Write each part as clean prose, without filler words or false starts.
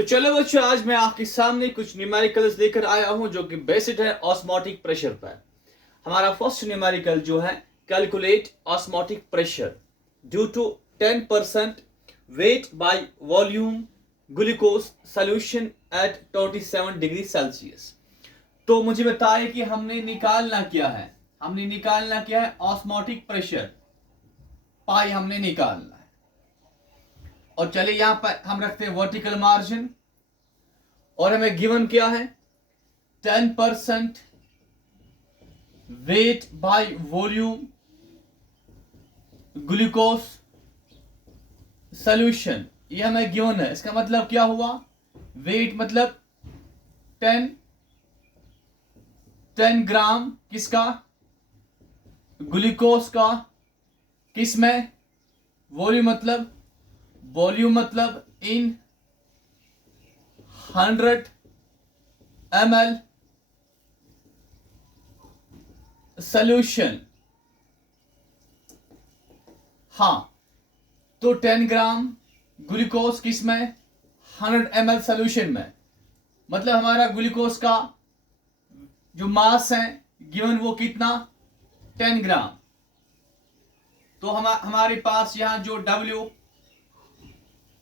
तो चलो बच्चों, आज मैं आपके सामने कुछ न्यूमेरिकल्स लेकर आया हूं जो कि बेस्ड है ऑस्मोटिक प्रेशर पर। हमारा फर्स्ट न्यूमेरिकल जो है, calculate osmotic pressure due to 10% weight by volume glucose solution at 27 degree Celsius. तो मुझे बताए कि हमने निकालना क्या है ऑस्मोटिक प्रेशर, पाई हमने निकालना है। और चलिए यहां पर हम रखते हैं वर्टिकल मार्जिन, और हमें गिवन क्या है 10% weight by volume glucose solution, ये हमें गिवन है। इसका मतलब क्या हुआ, वेट मतलब 10 ग्राम किसका, ग्लूकोज का, किसमें, वॉल्यूम मतलब इन 100 ml सॉल्यूशन। हाँ, तो 10 ग्राम ग्लूकोज किसमें, 100 ml सॉल्यूशन में। मतलब हमारा ग्लूकोज का जो मास है गिवन वो कितना 10 ग्राम। तो हमारे पास यहां जो डब्ल्यू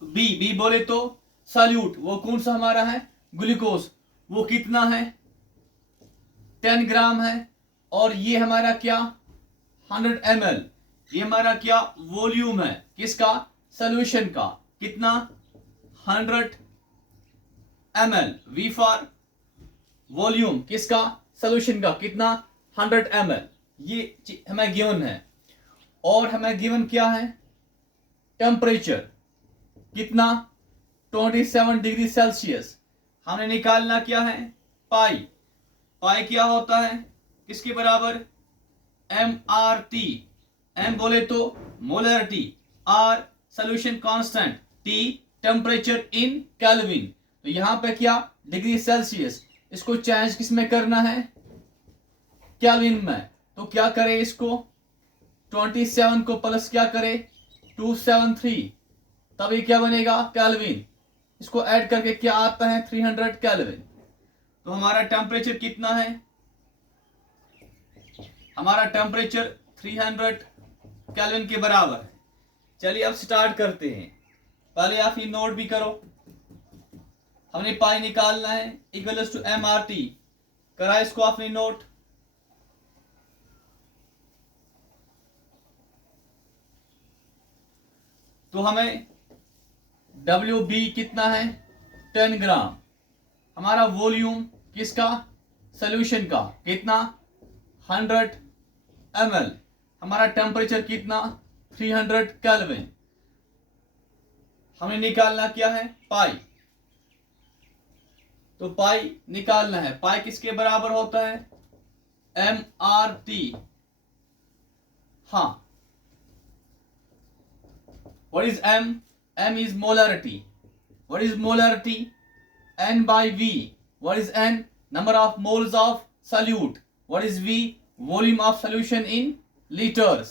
बी बोले तो सॉल्यूट, वो कौन सा हमारा है ग्लूकोज, वो कितना है 10 ग्राम है। और ये हमारा क्या 100 ml, ये हमारा क्या वॉल्यूम है किसका, सॉल्यूशन का, कितना 100 ml। वी फॉर वॉल्यूम किसका, सॉल्यूशन का, कितना 100 ml। ये हमें गिवन है। और हमें गिवन क्या है टेम्परेचर कितना 27 डिग्री सेल्सियस। हमने निकालना क्या है पाई क्या होता है किसके बराबर, MRT। एम बोले तो molarity, R solution constant, T temperature in Kelvin. तो यहां पे क्या डिग्री सेल्सियस, इसको चेंज किस में करना है केल्विन में। तो क्या करे, इसको 27 को प्लस क्या करे 273, तब ये क्या बनेगा केल्विन। इसको ऐड करके क्या आता है 300 केल्विन। तो हमारा टेम्परेचर कितना है, हमारा टेम्परेचर 300 केल्विन के बराबर है। चलिए अब स्टार्ट करते हैं। पहले आप ये नोट भी करो, हमने पाई निकालना है इक्वल्स टू MRT। करा इसको आपने नोट। तो हमें WB कितना है 10 ग्राम, हमारा वॉल्यूम किसका सॉल्यूशन का कितना 100 ml, हमारा टेम्परेचर कितना 300 केल्विन। हमें निकालना क्या है पाई। तो पाई निकालना है, पाई किसके बराबर होता है MRT। हाँ, what is M? M is molarity. What is molarity? N by V. What is N? Number of moles of solute. What is V? Volume of solution in liters.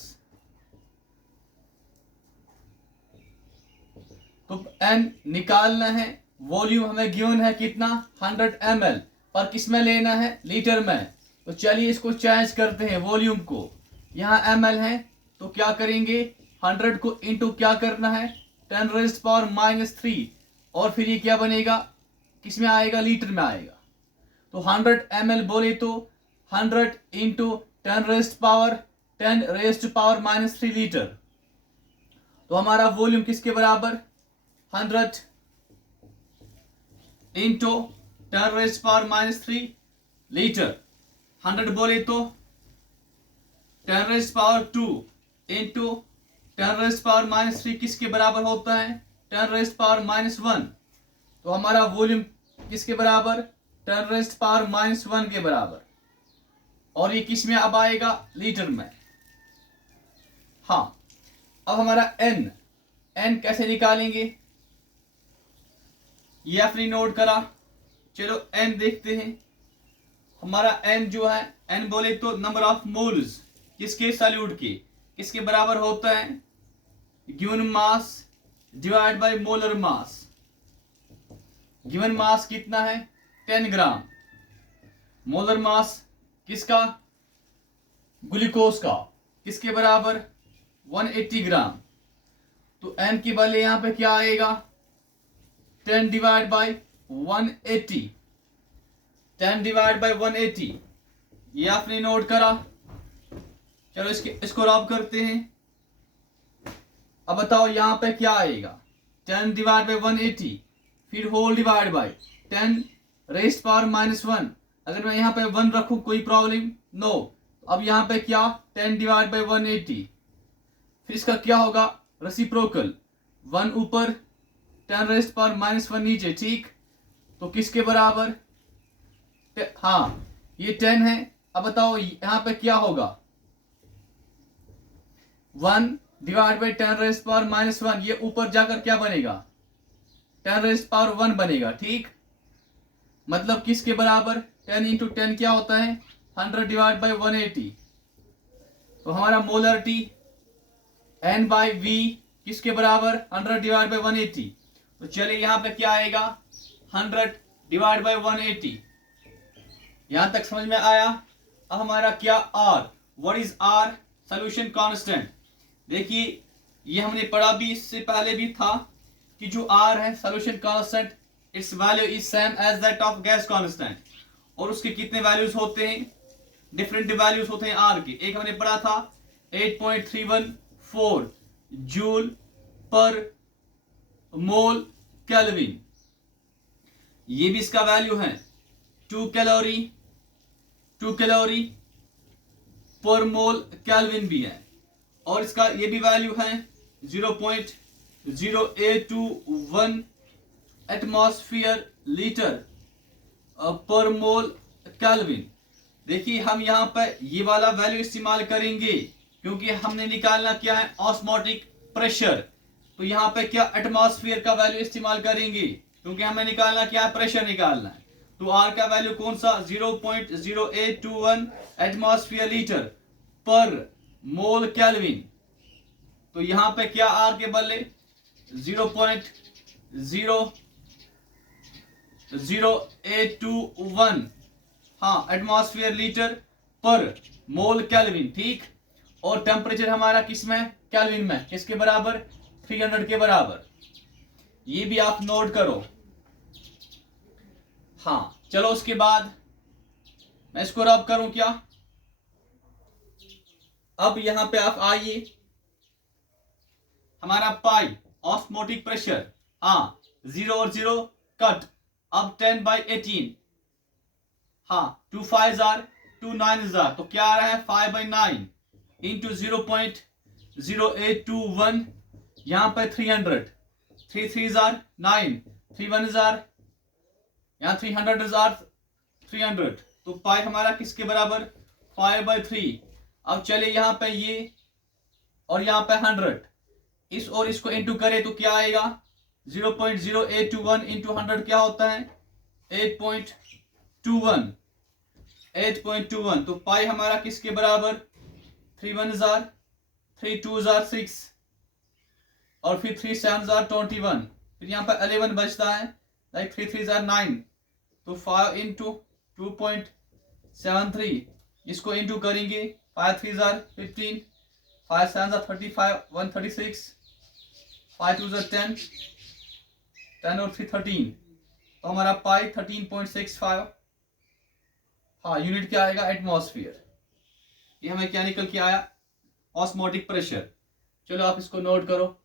तो N निकालना है, वॉल्यूम हमें given है कितना 100 ml, पर किस में लेना है लीटर में। तो चलिए इसको चेंज करते हैं, वॉल्यूम को यहाँ ml है तो क्या करेंगे 100 को इंटू क्या करना है 10⁻³ और फिर ये क्या बनेगा किस में आएगा लीटर में आएगा। तो 100 ml बोले तो 100 इंटू 10⁻³ लीटर। तो हमारा वॉल्यूम किसके बराबर 100 इंटू 10⁻³ लीटर। 100 बोले तो 10⁻² इंटू 10⁻³ किसके बराबर होता है 10⁻⁻1। तो हमारा वॉल्यूम किसके बराबर 10⁻⁻1 के बराबर। और ये किस में अब आएगा लीटर में। हाँ, अब हमारा n कैसे निकालेंगे, ये आपने नोट करा। चलो n देखते हैं। हमारा n जो है n बोले तो नंबर ऑफ मोल्स किसके सॉल्यूट के, किसके बराबर होता है given mass divide by molar mass. Given mass कितना है 10 ग्राम। मोलर मास किसका, ग्लूकोज का, किसके बराबर 180 ग्राम। तो n की वैल्यू यहां पे क्या आएगा 10 डिवाइड बाय 180, 10 डिवाइड बाय 180। ये आपने नोट करा। चलो इसको रब करते हैं। अब बताओ यहां पे क्या आएगा 10 डिवाइड बाय 180, फिर whole divide by 10 raised power -1। अगर मैं यहां पे 1 रखूं कोई प्रॉब्लम नो। अब यहां पे क्या 10 डिवाइड बाय 180, फिर इसका क्या होगा रेसिप्रोकल, 1 ऊपर 10 रेस्ट पावर -1 नीचे, ठीक। तो किसके बराबर, हाँ ये 10 है। अब बताओ यहां पे क्या होगा 1 डिवाइड बाई 10 रेस्ट पावर -1, ये ऊपर जाकर क्या बनेगा 10 रेस्ट पावर 1 बनेगा, ठीक। मतलब किसके बराबर 10 इंटू 10 क्या होता है 100 डिवाइड बाई 180। तो हमारा मोलरिटी n बाई v किसके बराबर 100 डिवाइड बाई 180। तो चलिए यहां पे क्या आएगा 100 डिवाइड बाई 180। यहां तक समझ में आया। अब हमारा क्या r, what is r, solution constant. देखिए ये हमने पढ़ा भी, इससे पहले भी था कि जो r है solution constant, its value is same as that of gas constant. और उसके कितने वैल्यूज होते हैं, डिफरेंट वैल्यूज होते हैं r के। एक हमने पढ़ा था 8.314 जूल पर मोल केल्विन, ये भी इसका वैल्यू है 2 कैलोरी पर मोल केल्विन भी है। और इसका ये भी वैल्यू है 0.0821 एटमॉस्फेयर लीटर पर मोल केल्विन। देखिए हम यहाँ पर ये वाला वैल्यू इस्तेमाल करेंगे क्योंकि हमने निकालना क्या है ऑस्मोटिक प्रेशर। तो यहाँ पे क्या एटमॉस्फेयर का वैल्यू इस्तेमाल करेंगे क्योंकि हमें निकालना क्या है, प्रेशर निकालना है। तो R का वैल्यू कौन सा 0.0821 एटमॉस्फेयर लीटर पर मोल केल्विन। तो यहां पे क्या R के बदले 0.00821 हाँ एटमॉस्फेयर लीटर पर मोल केल्विन, ठीक। और टेम्परेचर हमारा किस में केल्विन में, किसके बराबर 300 के बराबर। ये भी आप नोट करो। हाँ चलो उसके बाद मैं इसको रब करूं क्या। अब यहां पे आप आइए, हमारा पाई ऑस्मोटिक प्रेशर, हाँ 0 और 0 कट। अब 10/18, हाँ 2 5s are 2 9s are, तो क्या आ रहा है 5/9 इंटू 0.0821, यहां पर 300, 3 3s are 9, 3 1s are, यहाँ 300s are 300। तो पाई हमारा किसके बराबर 5/3। अब चलिए यहाँ पे ये और यहाँ पे 100, इस और इसको इंटू करें तो क्या आएगा 0.0821 इंटू 100 क्या होता है 8.21। तो पाई हमारा किसके बराबर 3 1s are 3 2s are 6 और फिर 3 7s are 21, फिर यहाँ पे 11 बचता है, लाइक 3 3s are 9। तो 5 इंटू 2.73, इसको इंटू करेंगे 5 3s are 15, 5 7s are 35, 136, 5 2s are 10, 10 और 3 13। तो हमारा पाई 13.65, हाँ यूनिट क्या आएगा एटमॉस्फेयर। ये हमें क्या निकल के आया ऑस्मोटिक प्रेशर। चलो आप इसको नोट करो।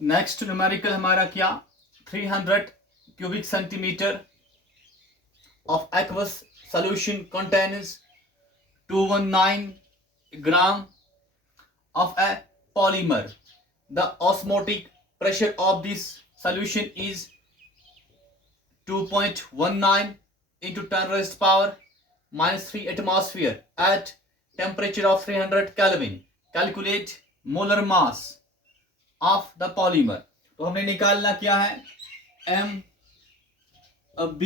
नेक्स्ट न्यूमेरिकल हमारा क्या 300 cubic centimetre of aqueous solution contains 219 gram of a polymer. The osmotic pressure of this solution is 2.19 into 10 raised power -3 atmosphere at temperature of 300 Kelvin. Calculate molar mass of the polymer. तो हमने निकालना क्या है M B,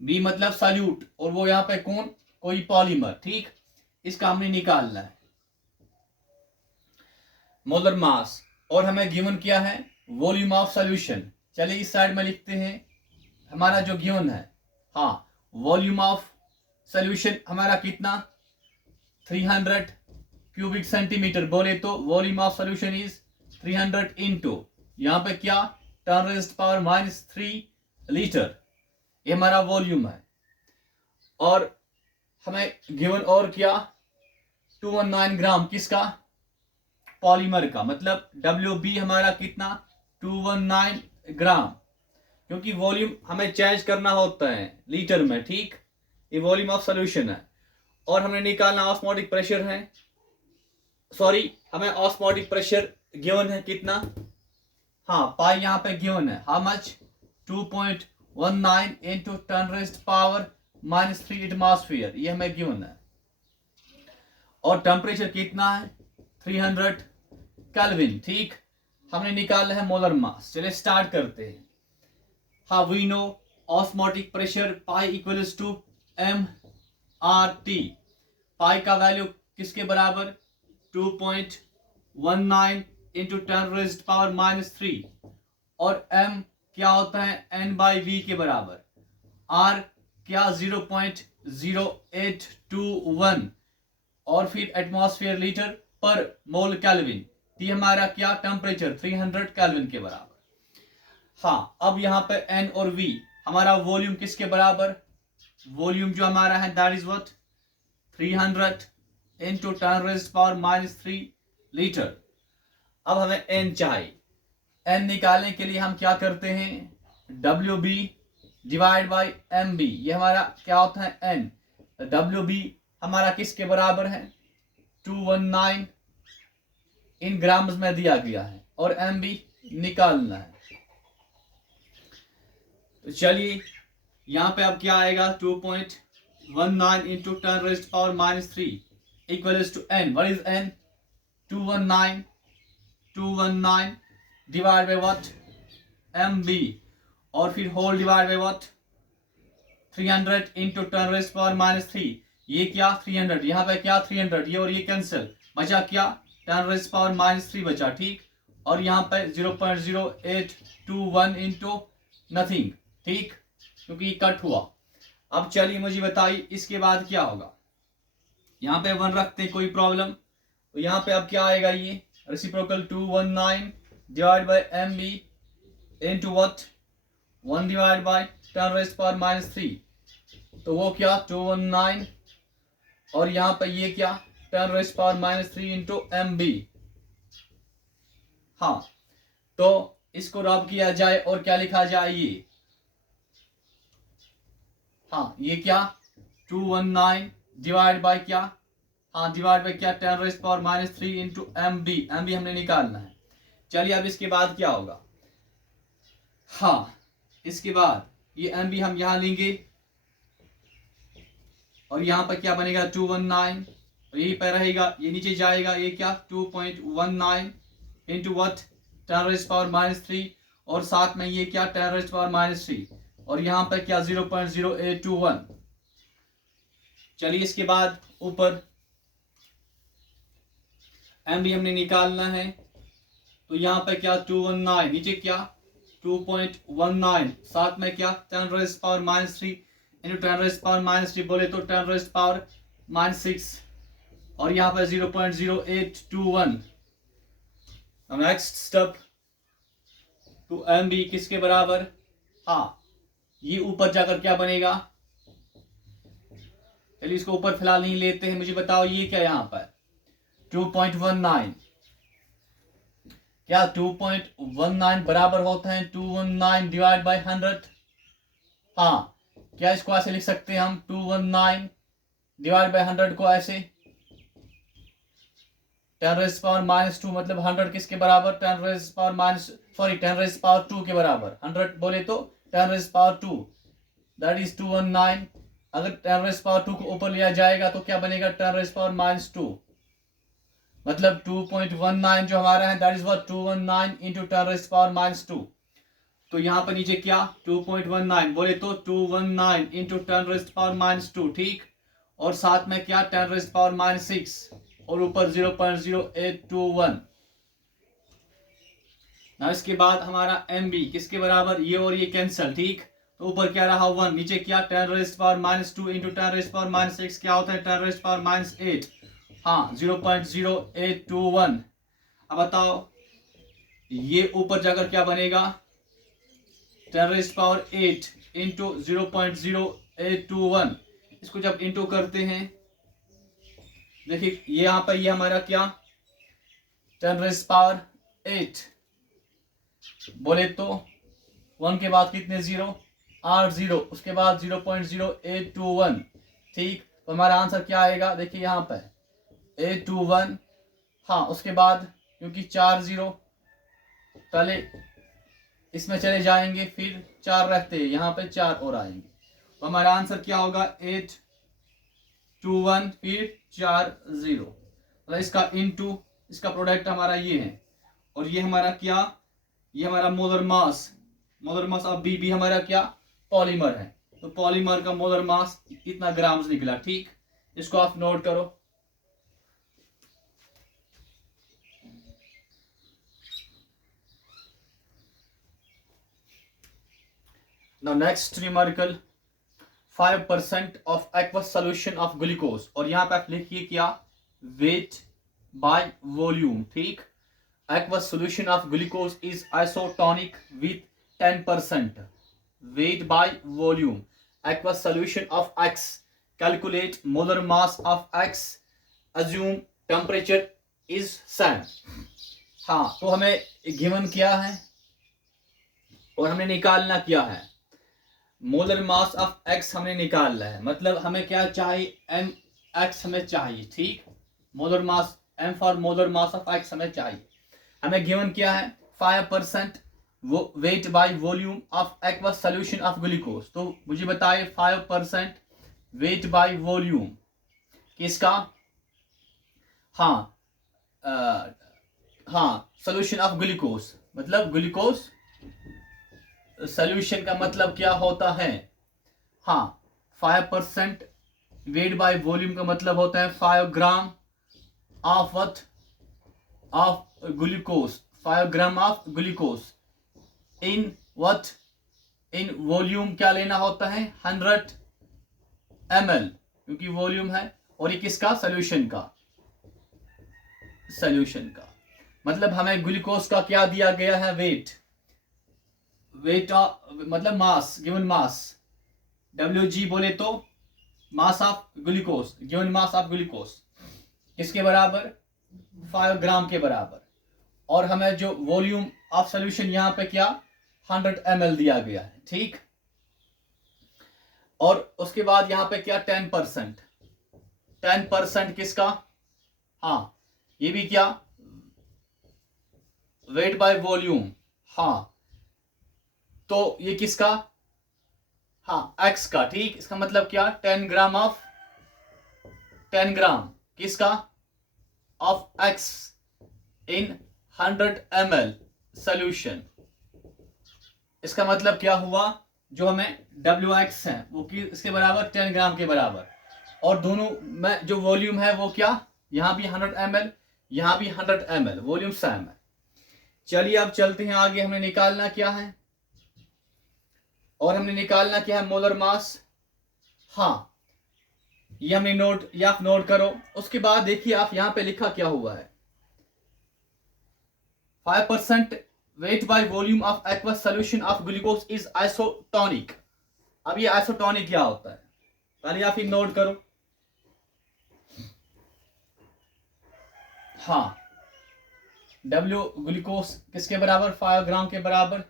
B मतलब solute और वो यहाँ पे कौन कोई पॉलीमर, ठीक। इसका हमने निकालना है मोलर मास, और हमें गिवन क्या है वॉल्यूम ऑफ सॉल्यूशन। चलिए इस साइड में लिखते हैं हमारा जो गिवन है, हाँ वॉल्यूम ऑफ सॉल्यूशन हमारा कितना 300 क्यूबिक सेंटीमीटर, बोले तो volume of solution is 300 into यहाँ पे क्या 10 रेज़्ड पावर -3 लीटर, ये हमारा वॉल्यूम है। और हमें गिवन और क्या 219 ग्राम किसका पॉलीमर का, मतलब WB हमारा कितना 219 ग्राम, क्योंकि वॉल्यूम हमें चेंज करना होता है लीटर में, ठीक, ये वॉल्यूम ऑफ सॉल्यूशन है। और हमने निकालना ऑस्मोटिक प्रेशर है, सॉरी हमें ऑस्मोटिक प्रेशर गिवन है कितना, हाँ पाई यहाँ पे गिवन है, how much 2.19 into 10 raised power -3 atmosphere, ये हमें गिवन है। और टेम्परेचर कितना है 300 केल्विन, ठीक, हमने निकाला है मोलर मास। चलिए स्टार्ट करते हैं। हाँ we know osmotic pressure pi equals to MRT, pi का वैल्यू किसके बराबर 2.19 इंटू 10 रेज़्ड पावर -3, और M क्या होता है N/V के बराबर, R क्या 0.0821, और फिर एटमॉस्फेयर लीटर पर मोल केल्विन, ये हमारा क्या टेम्परेचर 300 केल्विन के बराबर। हाँ अब यहाँ पे N और V हमारा वॉल्यूम किसके बराबर, वॉल्यूम जो हमारा है that is what 300 into 10 raised power -3 litre. अब हमें N चाहिए, N निकालने के लिए हम क्या करते हैं WB डिवाइड बाई MB, ये हमारा क्या होता है N, WB हमारा किसके बराबर है 219 इन ग्राम्स में दिया गया है, और MB निकालना है। तो चलिए यहाँ पे अब क्या आएगा 2.19 into 10 raised power -3 equals to N, what is N 219 divide by what MB, और फिर whole divide by what 300 into 10 raised power -3, ये क्या 300, यहाँ पे क्या 300, ये और ये कैंसिल, बचा क्या 10 रेज़्ड पावर -3 बचा, ठीक, और यहाँ पे 0.0821 इंटू नथिंग, ठीक, क्योंकि ये कट हुआ। अब चलिए मुझे बताइए इसके बाद क्या होगा, यहाँ पे 1 रखते हैं, कोई प्रॉब्लम, तो यहाँ पे अब क्या आएगा ये reciprocal 219 divide bye MB into what 1 divide by 10 raised power -3, तो वो क्या 219, और यहाँ पे ये क्या 10 रेज़्ड पावर -3 इंटू MB। हाँ तो इसको रब किया जाए और क्या लिखा जाए ये, हाँ ये क्या 219 डिवाइड बाय क्या, हाँ डिवाइड बाय क्या 10 raised power -3 into MB, MB हमने निकालना है। चलिए अब इसके बाद क्या होगा, हाँ इसके बाद ये MB हम यहां लेंगे, और यहां पर क्या बनेगा 219, और यही पर रहेगा, ये नीचे जाएगा, ये क्या 2.19 इंटू व्हाट 10 रेज़्ड पावर -3, और साथ में ये क्या 10 रेज़्ड पावर -3, और यहां पर क्या 0.0821। चलिए इसके बाद ऊपर MB हमने निकालना है, तो यहां पर क्या 219, नीचे क्या 2.19, साथ में क्या 10 raised power -3 into 10 raised power -3, बोले तो 10 रेज़्ड पावर -6, और यहाँ पर 0.0821। नेक्स्ट स्टेप टू MB किसके बराबर, हाँ ये ऊपर जाकर क्या बनेगा, चलिए इसको ऊपर फिलहाल नहीं लेते हैं, मुझे बताओ ये क्या यहाँ पर 2.19, क्या 2.19 बराबर होता है 219 डिवाइड बाय 100, हाँ क्या इसको ऐसे लिख सकते हैं हम 219 डिवाइड बाय 100 को ऐसे 10 रेज़्ड पावर -2, मतलब 100 किसके बराबर 10 रेज़्ड पावर 10 रेज़्ड पावर 2 के बराबर, 100 बोले तो 10 रेज़्ड पावर 2 दैट इज 219। अगर 10 रेज़्ड पावर 2 को ऊपर लिया जाएगा तो क्या बनेगा 10 रेज़्ड पावर -2, मतलब 2.19 जो हमारा है that is what 219 into 10 raised power -2। तो यहाँ पर नीचे क्या 2.19 बोले तो 219 इंटू 10 रेज़्ड पावर -2, ठीक, और साथ में क्या 10⁻⁻⁶ और ऊपर 0.0821। ना इसके बाद हमारा MB किसके बराबर, ये और ये कैंसल, ठीक। तो ऊपर क्या रहा 1, नीचे क्या 10⁻² इंटू 10⁻⁻⁶ क्या होता है 10⁻8, हाँ 0.0821। अब बताओ ये ऊपर जाकर क्या बनेगा 10⁸ इंटू 0.0821। इसको जब इंटू करते हैं, देखिए ये यहाँ पर ये हमारा क्या 10⁸ बोले तो 1 के बाद कितने 0, 8 0, उसके बाद 0.0821, ठीक। तो हमारा आंसर क्या आएगा, देखिए यहाँ पर 821, हाँ उसके बाद क्योंकि 4 0 पहले इसमें चले जाएंगे, फिर 4 रहते हैं यहाँ पे 4 और आएंगे, तो हमारा आंसर क्या होगा 821 फिर 4 0। मतलब इसका इनटू इसका प्रोडक्ट हमारा ये है, और ये हमारा क्या, ये हमारा मोलर मास ऑफ बी हमारा क्या पॉलीमर है, तो पॉलीमर का मोलर मास इतना ग्राम्स निकला, ठीक। इसको आप नोट करो। Now next numerical 5% of aqueous solution of glucose, और यहाँ पे आप लिखिए क्या weight by volume, ठीक। Aqueous solution of glucose is isotonic with 10%. Weight by volume. Aqueous solution of X. Calculate molar mass of X. Assume temperature is same. हाँ तो हमें गिवन किया है और हमें निकालना क्या है, मोलर मास ऑफ X हमें निकालना है। मतलब हमें क्या चाहिए mx हमें चाहिए, ठीक। Molar mass m for molar mass of X हमें चाहिए। हमें गिवन क्या है 5% wait by volume of aqueous solution of glucose. तो मुझे बताइए 5% वेट बाय वॉल्यूम किसका, हाँ हाँ सोल्यूशन ऑफ ग्लूकोज, मतलब ग्लूकोज सोल्यूशन का मतलब क्या होता है, हाँ 5% वेट बाय वॉल्यूम का मतलब होता है 5 gram of what of glucose, 5 gram of glucose in what in volume क्या लेना होता है 100 ml, क्योंकि वॉल्यूम है, और ये किसका सोल्यूशन का मतलब हमें ग्लूकोज का क्या दिया गया है वेट मतलब मास, गिवन मास Wg बोले तो mass of glucose, given mass of glucose किसके बराबर 5 ग्राम के बराबर, और हमें जो वॉल्यूम ऑफ सॉल्यूशन यहाँ पे क्या 100 ml दिया गया है, ठीक। और उसके बाद यहाँ पे क्या 10% किसका, हाँ ये भी क्या वेट बाय वॉल्यूम, हाँ तो ये किसका, हाँ x का, ठीक। इसका मतलब क्या 10 ग्राम ऑफ 10 ग्राम किसका of x in 100 ml solution. इसका मतलब क्या हुआ, जो हमें Wx है वो इसके बराबर 10 ग्राम के बराबर, और दोनों में जो वॉल्यूम है वो क्या, यहाँ भी 100 ml यहाँ भी 100 ml, वॉल्यूम सेम है। चलिए अब चलते हैं आगे, हमने निकालना क्या है, और हमने निकालना क्या है मोलर मास, हाँ ये हमने नोट, या आप नोट करो। उसके बाद देखिए आप यहाँ पे लिखा क्या हुआ है 5% weight by volume of aqueous solution of glucose is isotonic। अब ये isotonic क्या होता है पहले आप ही नोट करो, हाँ W ग्लूकोज किसके बराबर 5 ग्राम के बराबर,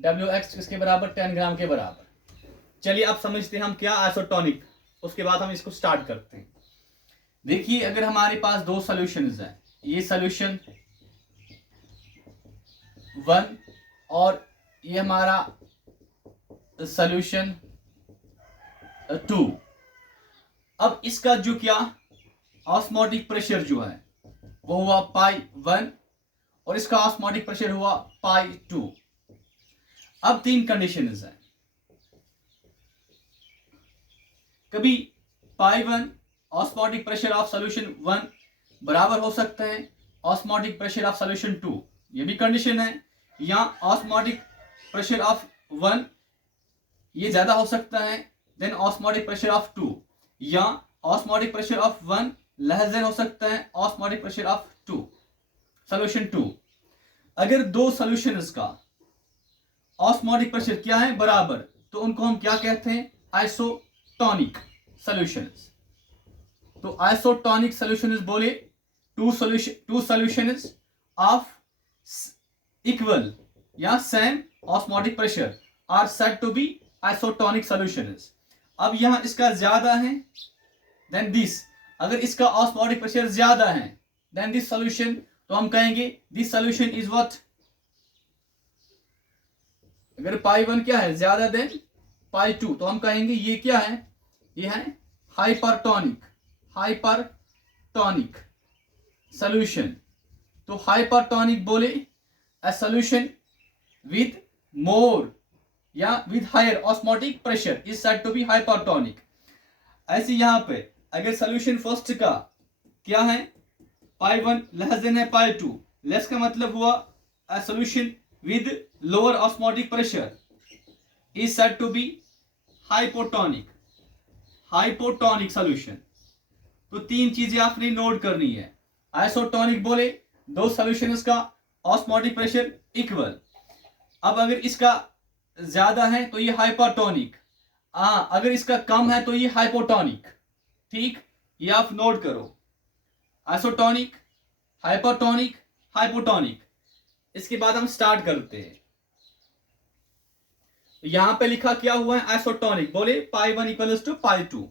WX किसके बराबर 10 ग्राम के बराबर। चलिए अब समझते हैं हम क्या आइसोटोनिक, उसके बाद हम इसको स्टार्ट करते हैं। देखिए अगर हमारे पास दो सॉल्यूशंस हैं, ये सॉल्यूशन 1 और ये हमारा सॉल्यूशन 2। अब इसका जो क्या ऑस्मोटिक प्रेशर जो है वो हुआ π1 और इसका ऑस्मोटिक प्रेशर हुआ π2। अब 3 कंडीशंस हैं, कभी पाई 1 ऑस्मोटिक प्रेशर ऑफ सोल्यूशन 1 बराबर हो सकता है ऑस्मोटिक प्रेशर ऑफ सोल्यूशन 2, ये भी कंडीशन है। या ऑस्मोटिक प्रेशर ऑफ 1 ये ज्यादा हो सकता है देन ऑस्मोटिक प्रेशर ऑफ 2, या osmotic pressure of 1 less than हो सकता है ऑस्मोटिक प्रेशर ऑफ 2 सोल्यूशन 2। अगर दो सॉल्यूशंस का ऑस्मोटिक प्रेशर क्या है बराबर, तो उनको हम क्या कहते हैं, आइसोटोनिक सॉल्यूशंस। तो आइसोटोनिक सॉल्यूशंस बोले टू सॉल्यूशंस ऑफ इक्वल या same osmotic pressure are said to be isotonic solutions. अब यहां इसका ज्यादा है देन दिस, अगर इसका ऑस्मोटिक प्रेशर ज्यादा है देन दिस सॉल्यूशन, तो हम कहेंगे दिस सॉल्यूशन इज व्हाट। अगर पाई 1 क्या है ज्यादा देन पाई 2, तो हम कहेंगे ये क्या है, ये है हाइपरटोनिक सॉल्यूशन। तो हाइपरटोनिक बोले अ सॉल्यूशन विद मोर या with higher osmotic pressure is said to be hypertonic. ऐसे यहां पे अगर सॉल्यूशन फर्स्ट का क्या है पाई 1 लेस देन है पाई 2, लेस का मतलब हुआ a solution with lower osmotic pressure is said to be hypotonic solution. तो तीन चीजें आपने नोट करनी है। आइसोटोनिक बोले दो सॉल्यूशंस का ऑस्मोटिक प्रेशर इक्वल, अब अगर इसका ज्यादा है तो ये हाइपरटोनिक, अगर इसका कम है तो ये हाइपोटोनिक। ठीक, ये आप नोट करो, आइसोटोनिक, हाइपरटोनिक, हाइपोटोनिक। इसके बाद हम स्टार्ट करते हैं। यहां पे लिखा क्या हुआ है आइसोटोनिक बोले पाई 1 इक्वल्स टू पाई 2।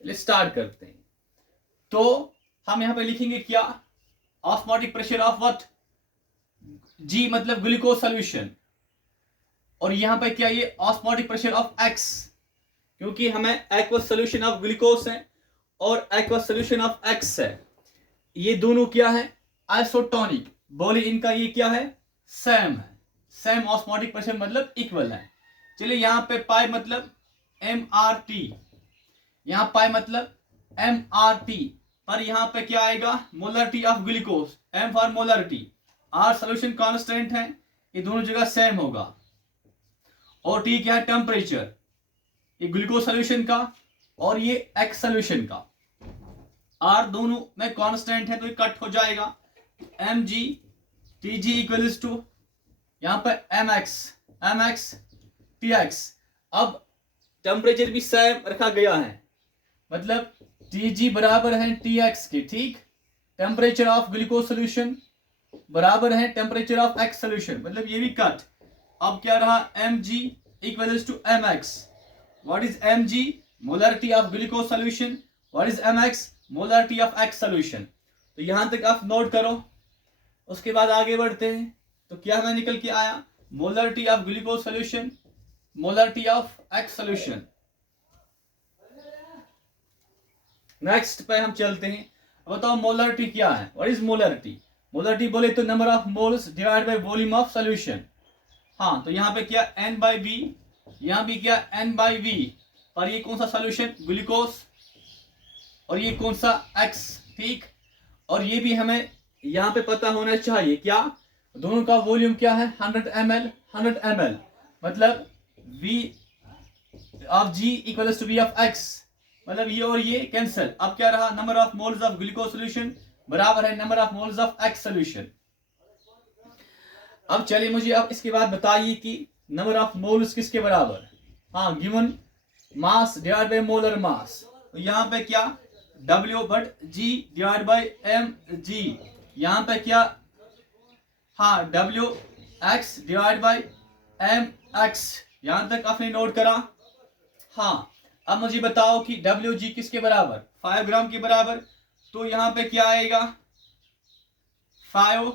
स्टार्ट करते हैं। तो हम यहां पे लिखेंगे क्या, ऑस्मोटिक प्रेशर ऑफ व्हाट, जी मतलब ग्लूकोज सॉल्यूशन, और यहां पे क्या ये ऑस्मोटिक प्रेशर ऑफ एक्स, क्योंकि हमें एक्वस सॉल्यूशन ऑफ ग्लूकोज है और एक्वस सॉल्यूशन ऑफ एक्स है, ये दोनों क्या है आइसोटोनिक बोले इनका ये क्या है सेम है, सेम ऑस्मोटिक प्रेशर मतलब इक्वल है। चलिए यहां पे पाई मतलब एम आर टी, यहां पाई मतलब एम आर टी, पर यहां पे क्या आएगा molarity of glucose, M for molarity, R solution constant है, ये दोनों जगह सेम होगा। और टी क्या है टेम्परेचर, ये ग्लूकोज सोल्यूशन का और ये एक्स सोल्यूशन का, आर दोनों में कांस्टेंट है तो ये कट हो जाएगा, M G T G equals to यहां पर एम एक्स टी एक्स। अब टेम्परेचर भी सेम रखा गया है, मतलब टी जी बराबर है टी एक्स के। ठीक, टेम्परेचर ऑफ ग्लूकोज सोल्यूशन बराबर है टेम्परेचर ऑफ एक्स सोल्यूशन, मतलब ये भी कट। अब क्या रहा M G equals to M X. What is M G, molarity of glucose solution, what is M X, molarity of X solution. तो यहां तक आप नोट करो, उसके बाद आगे बढ़ते हैं। तो क्या हमें निकल के आया molarity of glucose solution, molarity of X solution. Next पे हम चलते हैं। बताओ मोलरिटी क्या है, व्हाट इज मोलरिटी। मोलरिटी बोले तो number of moles divide by volume of solution. हाँ, तो यहाँ पे क्या n बाई वी, यहाँ भी क्या n बाई वी, पर ये कौन सा सॉल्यूशन ग्लूकोज और ये कौन सा x। ठीक, और ये भी हमें यहाँ पे पता होना चाहिए क्या, दोनों का वॉल्यूम क्या है 100 ml, मतलब v of g equals to v of x, मतलब ये और ये कैंसिल। अब क्या रहा number of moles of glucose solution बराबर है number of moles of x solution. अब चलिए मुझे अब इसके बाद बताइए कि नंबर ऑफ मोल्स किसके बराबर। हाँ, given mass divide by molar mass, तो यहाँ पे क्या W but G divide by mg, यहाँ पे क्या हाँ W x divide by mx, यहां तक आपने नोट करा। हाँ, अब मुझे बताओ कि Wg किसके बराबर 5 ग्राम के बराबर, तो यहां पे क्या आएगा 5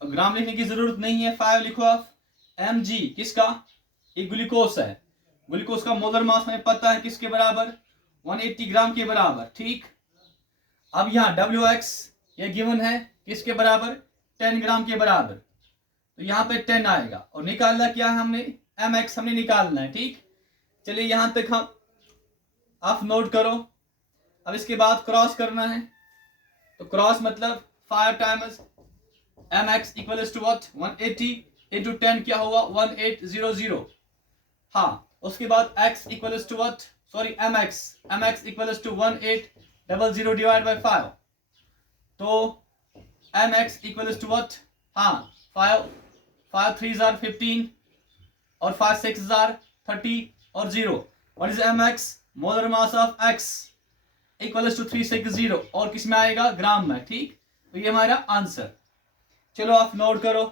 ग्राम लिखने की जरूरत नहीं है, 5 लिखो आप। mg किसका, ये ग्लूकोज है, ग्लूकोज का मोलर मास हमें पता है किसके बराबर 180 ग्राम के बराबर। ठीक, अब यहाँ Wx ये गिवन है किसके बराबर 10 ग्राम के बराबर, तो यहाँ पे 10 आएगा, और निकालना क्या है हमने mx हमने निकालना है। ठीक, चलिए यहां तक हम आप नोट करो। अब इसके बाद क्रॉस करना है, तो क्रॉस मतलब 5 times mx equals to what 180 into 10 क्या हुआ 1800। हाँ, उसके बाद x equals to what sorry mx equals to 1800 divide by 5, तो mx इक्वल्स टू व्हाट हाँ 5 3s are 15 और 5 6s are 30 और 0। What is mx molar mass of x equals to 360 और किस में आएगा ग्राम में। ठीक, तो ये हमारा आंसर। चलो आप नोट करो।